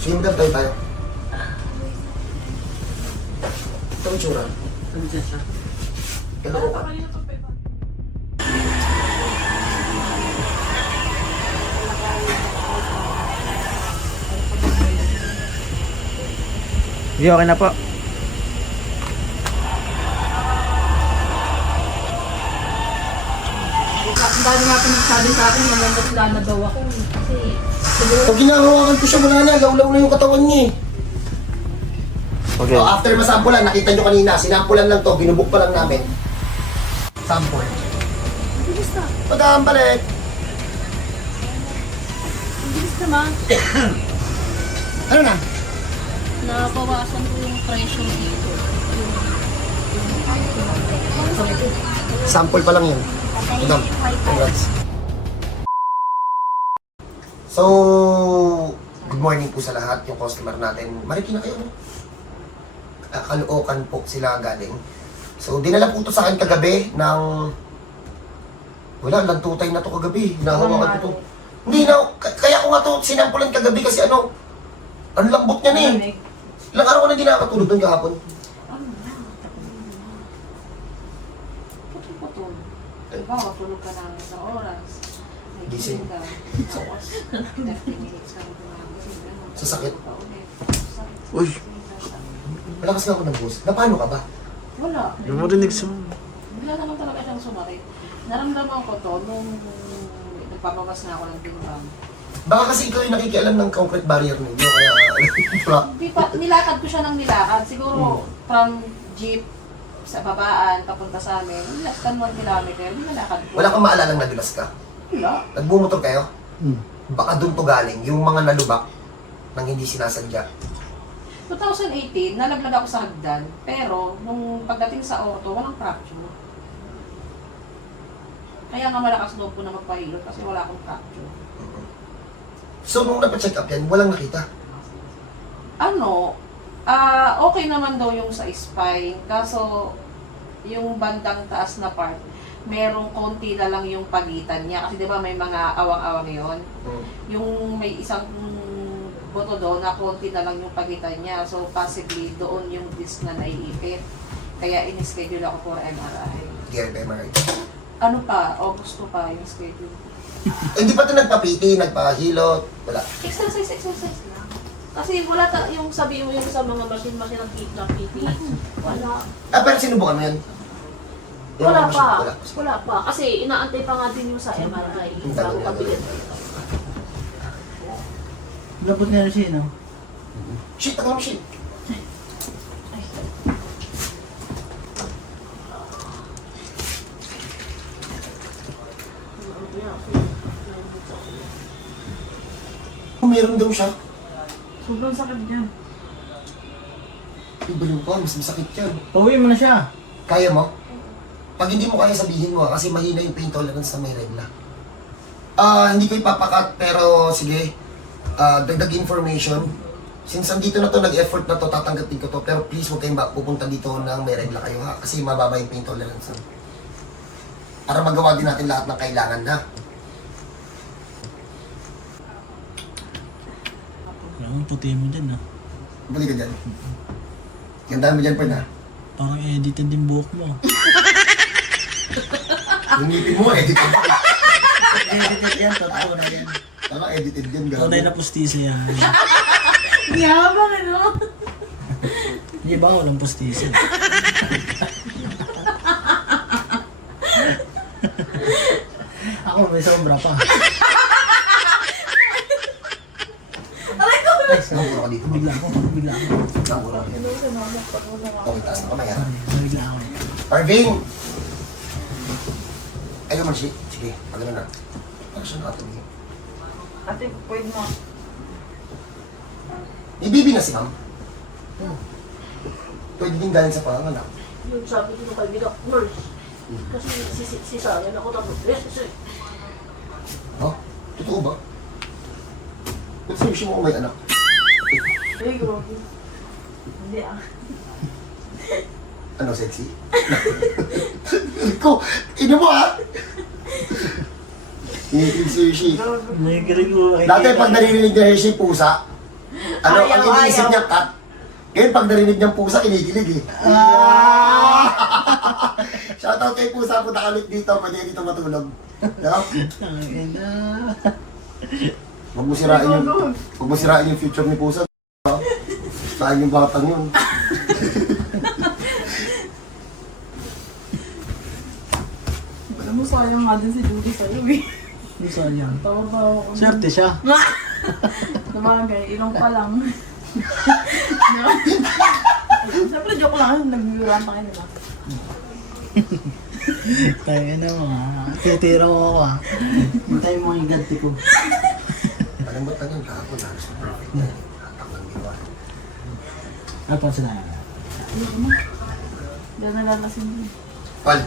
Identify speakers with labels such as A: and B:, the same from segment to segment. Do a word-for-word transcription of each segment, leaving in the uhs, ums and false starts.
A: Same lang tayo tayo. Ito ang tsura.
B: Ano dyan siya?
A: Kalookan.
C: Hindi, okay na po.
D: Ang dami nga pinagsabi sa akin, mamamutla na daw ako. Kasi, siguro,
A: Pag ginahawakan ko siya, wala na. Lawlaw na yung katawan niya eh.
C: Okay.
A: So, after masampulan, nakita nyo kanina, sinampulan lang to, binubuk pa lang namin. Sample.
D: bilis na.
A: Padaan balik.
D: Bilis naman.
A: Ano na?
D: Nabawasan ko yung pressure dito. Yung,
A: Sample pa lang yun. Madam, congrats. So, good morning po sa lahat, yung customer natin. Mariki na kayo, no? Ah, Caloocan po sila galing. So, dinala po ito sa akin kagabi ng... Wala, lantutay na to kagabi. Hinahawakan ko to. Hindi na, k- kaya ko nga to sinampulan kagabi kasi ano, ang lambot niya na eh. Ilang araw ko na ginakatulog doon kahapon.
E: Putol-putol. Diba, matulog ka namin sa oras. May
A: Gising.
E: ka. Tapos, thirty minutes ka rin gumagising. Ganun.
A: Sa sakit.
E: Paulit.
C: Uy,
A: Malakas nga ako ng bus. Na paano ka ba?
E: Wala.
C: hindi mo rinig sa...
E: Wala naman talaga siyang sumakit. Naramdaman ko to nung nagpapamas na ako ng timbang.
A: Baka kasi ikaw yung nakikialam ng concrete barrier ninyo, kaya...
E: Di pa, nilakad ko siya ng nilakad. Siguro, from jeep sa babaan, papunta sa amin, less than one kilometer, nilakad ko.
A: Wala kang maalalang nadulas ka.
E: Wala.
A: Nagbumotor kayo?
C: Hmm.
A: Baka doon to galing, yung mga nalubak nang hindi sinasadya.
E: twenty eighteen, nalaglag ako sa hagdan, pero nung pagdating sa orto, walang fracture. Kaya nga malakas loob ko na magpahilot kasi wala akong fracture.
A: So, nung napacheck up yan, walang nakita.
E: Ano, ah okay naman daw yung sa spine, kaso yung bandang taas na part, merong konti na lang yung pagitan niya. Kasi di ba may mga awang-awang yon.
A: Hmm.
E: Yung may isang buto doon na konti na lang yung pagitan niya. So possibly doon yung disc na naiipit. Kaya in-schedule ako for M R I.
A: D R M R I.
E: Ano pa, August ko pa yung schedule.
A: Eh, hindi pa ito nagpapiti, nagpahilot, wala.
D: exercise, exercise lang. Kasi wala ta, yung sabi mo yung sa mga machine-machine ng keep na P T. Wala.
A: Ah, pero sinubukan mo yan? Yung
D: Wala
A: mga
D: pa.
A: machine, Wala.
D: Wala pa. Kasi inaantay pa nga din yung sa M R I.
A: Yung
D: Bago
A: talaga.
D: kabilit.
C: Labot nga na siya, no?
A: Shit, tagal mo shit. Meron daw siya.
D: Sobrang sakit niya.
A: Iba yung pa, mas masakit yan.
C: Pauwi mo na siya.
A: Kaya mo? Pag hindi mo kaya sabihin mo, ah, kasi mahina yung pain tolerance na may regla. Ah, hindi ko ipapakat, pero sige, ah, dagdag information. Since andito na to, nag-effort na to, tatanggapin ko to, pero please huwag kayong ba- pupunta dito nang may regla kayo ha, kasi mababa yung pain tolerance. nun. Para magawa din natin lahat ng kailangan na.
C: Ang puti mo dyan, no?
A: Buli ka dyan. Gandaan mo dyan pa na.
C: Parang edited yung buhok mo.
A: Yung ngipin mo, edited.
C: Edited yan, totoo na yan.
A: Tama, edited yan. gago.
C: Tunay na pustiso yan.
D: Yabang ano?
C: Yung iba walang pustiso. Ako may sombra pa.
A: Ay, nabura ka dito.
C: Bigla ako, bigla ako.
A: Nabura ka dito. Okay, taas na kamay ha.
C: Sorry, bigla ako.
A: Arvin! Ayaw man, sige. Sige, pag ano na. Ano siya nakatuloy?
B: Ate, pwede mo.
A: May bibi na si ma'am. Pwede din galing sa panganganak.
D: Yung sabi ko kay Biga, nurse. Kasi si, si, si Sayan ako tapos, yes, yes, yes.
A: Ha? Totoo ba? Ba't sabi mo kung may anak?
D: Ay, grabe. Hindi ah.
A: Ano, sexy? Ko, ino mo ha? Initin si Hershey.
C: Nagigirig ko.
A: Dati pag naririnig na Hershey, pusa. Ano, ang
D: Ayaw,
A: iniisip
D: ayaw.
A: niya, cut. Ngayon, pag narinig niyang pusa, kinikilig eh.
C: Ah!
A: Shoutout kay pusa, punta ka ulit dito, pwede dito matulog. No?
C: Ang ina.
A: Huwag mo sirain yung, huwag mo sirain yung future ni pusa. Saan yung batang yun?
B: Alam mo, sayang nga din si Judy sa'yo eh.
C: Ano saan yan?
B: Tawa-tawa ko.
C: Swerte siya.
B: Sabagay, ilong pa lang. Siyempre, joke lang. Nag-viewran pa kayo, diba?
C: Tayo na mo ha. Titira mo ako ha. Hintay mo yung ganti ko.
A: Alam mo tayo, kahapon, halos na perfect na. Tatakang ginawa.
C: Ano pa sila yan?
B: Diyan nalalasin mo.
A: Pal,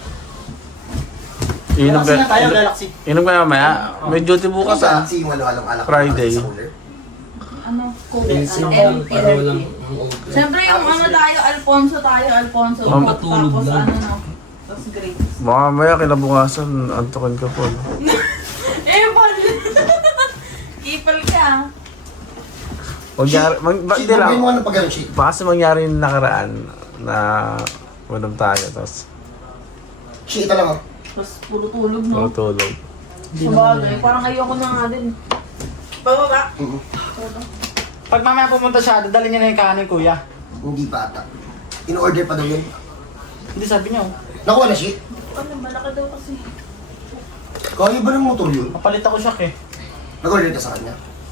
F: Inom
C: Galaxy na
F: ka,
C: tayo,
F: inom,
C: Galaxy.
F: inom ka mamaya. May duty bukas ah.
A: kasi yung halo-halong alak.
F: Friday.
A: Sa cooler.
B: Ano? Cool.
G: Pensin
B: Ano?
G: lang,
B: M P
G: para walang
B: thirty. Siyempre, yung ano tayo, Alfonso tayo, Alfonso.
F: Ma'am,
B: Coke,
G: patulog
B: tapos
G: lang.
B: ano na. Tapos grapes.
F: Baka mamaya kinabukasan, antokin ka po. no?
B: Eh, Paul! Kipal ka.
F: Mangyari, mag, ba,
A: Shit,
F: di lang.
A: gawin mo ano pag ganun, shit.
F: Baka kasi mangyari yung nakaraan na uminom tayo, tapos
A: Shit, ito lang oh.
B: Tapos puro tulog, no?
F: tutulog.
B: Sabagay, parang ayoko na nga din. Bababa.
A: Mhm.
C: Pag mamaya pumunta siya, dadalhin niya na yung kanin, kuya.
A: Hindi pa ata. In-order pa daw yun.
C: Hindi sabi niya, oh.
A: Nakuha na shit.
B: Ano, malaki daw kasi.
A: Kaya ba ng motor yun?
C: Kapalit ako siya eh.
A: Nag-order ka sa kanya.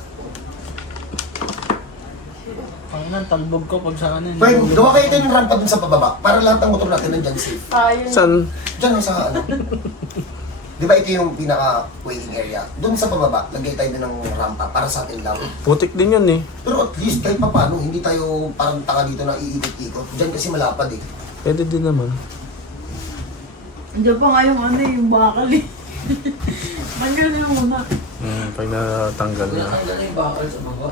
C: Panginan, talbog ko pag sa kanin.
A: Friend, gawa kayo tayo ng rampa dun sa pababa para lahat ng motor natin nandyan safe.
B: Tayo.
F: San?
A: Diyan sa ano. Di ba ito yung pinaka-waiting area? Doon sa pababa, lagay tayo din ng rampa para sa atin lang.
F: Putik din yun eh.
A: Pero at least kahit pa paano, hindi tayo parang taka dito na iikot-ikot. Diyan kasi malapad eh.
F: Pwede din naman.
B: Andiyan pa nga yung ano, yung bakal eh. Tanggal niyo muna.
F: Hmm, pag natanggal na.
G: Nakakala na yung bakal sa baba.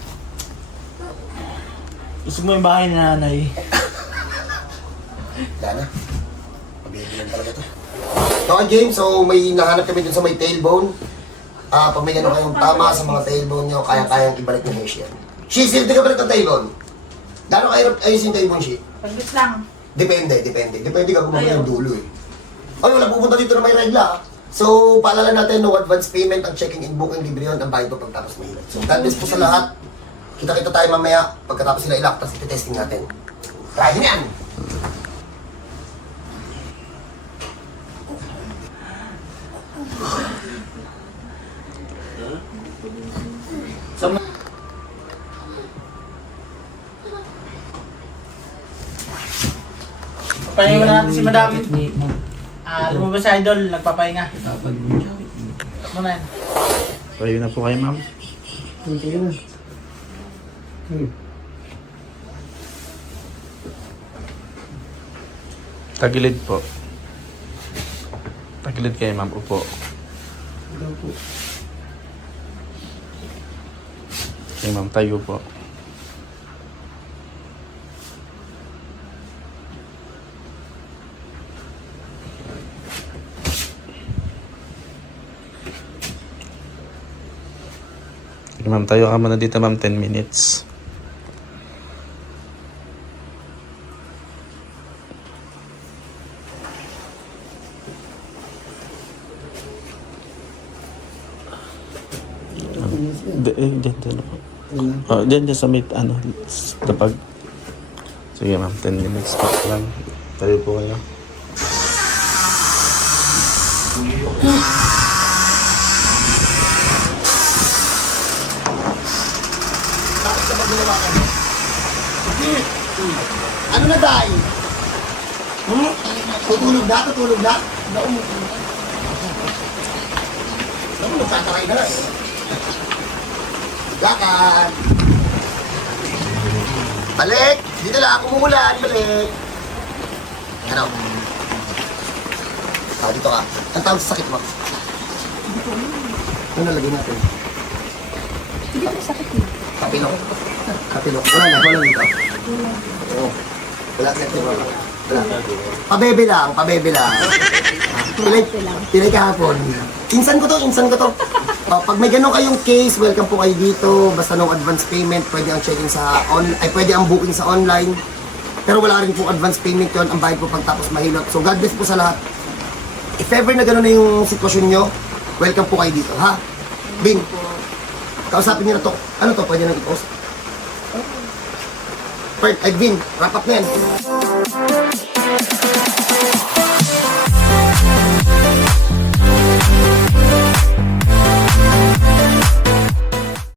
C: Gusto mo yung bahay ni nanay.
A: Wala na. Pabibilan talaga to. Okay, James. So, may nahanap kami dun sa may tailbone. Ah, pag may gano'n kayong tama sa mga tailbone nyo, kaya-kayang ibalik ng hair shear. She, silti ka balik ng tailbone. Gano'n kayo ayusin yung tailbone, she?
B: Pagkis lang.
A: Depende, depende. Depende ka gumamit ng dulo eh. Ay, wala pupunta dito na may regla. ah. So, paalala natin, no advance payment, ang checking in booking, libre yun, ang bayad po pagtapos mahirap. So, God bless po sa lahat. Kita-kita tayo mamaya pagkatapos sila ilak, tapos iti-testing natin. Try nyo yan!
C: Papahinga na natin si Madam.
G: Ni-
C: Ah, lumabas si Idol, nagpapahinga.
G: Kapag mo siya.
C: Ano na yan?
F: Pwede na po kayo, ma'am.
G: Sige na. Hmm.
F: Tagilid po. Tagilid kayo, ma'am. Upo.
G: Ikaw po.
F: Okay, ma'am. Tayo po. Okay, ma'am. Tayo ka muna dito, ma'am. ten minutes. De, eh, dyan, dyan ako. Oh, dyan, dyan sa may, ano, s- tapag. Sige ma'am, ten minutes talk lang. Tayo po kayo.
A: Bakit ka ba ginawa ka mo? Ano na dahil? Hmm? Tutulog na? Tutulog na? Naku, naku, nagtataray na eh. Lakad! Balik! Dito lang, umuulan, balik! Ano? Oh, dito ka. Ang tawag sa sakit mo? Ano nalagay natin?
D: Hindi ko sakit eh.
A: Kapilok. Kapilok. Wala na, wala dito. Oo. Wala na ito. Wala. Pabebe lang, pabebe lang. Pilay, pilay kahapon. Insan ko to, insan ko to. Oh, pag may ganun kayong case, welcome po kayo dito. Basta no advance payment, pwede ang check-in sa on ay pwede ang booking sa online. Pero wala rin po advance payment 'yon, ang bayad po pagtapos mahilot. So God bless po sa lahat. If ever na ganun na yung sitwasyon nyo, welcome po kayo dito, ha? Bin, kausapin niyo na to. Ano to? Pwede nang i-post? Pert, ay Bin, wrap up na yan.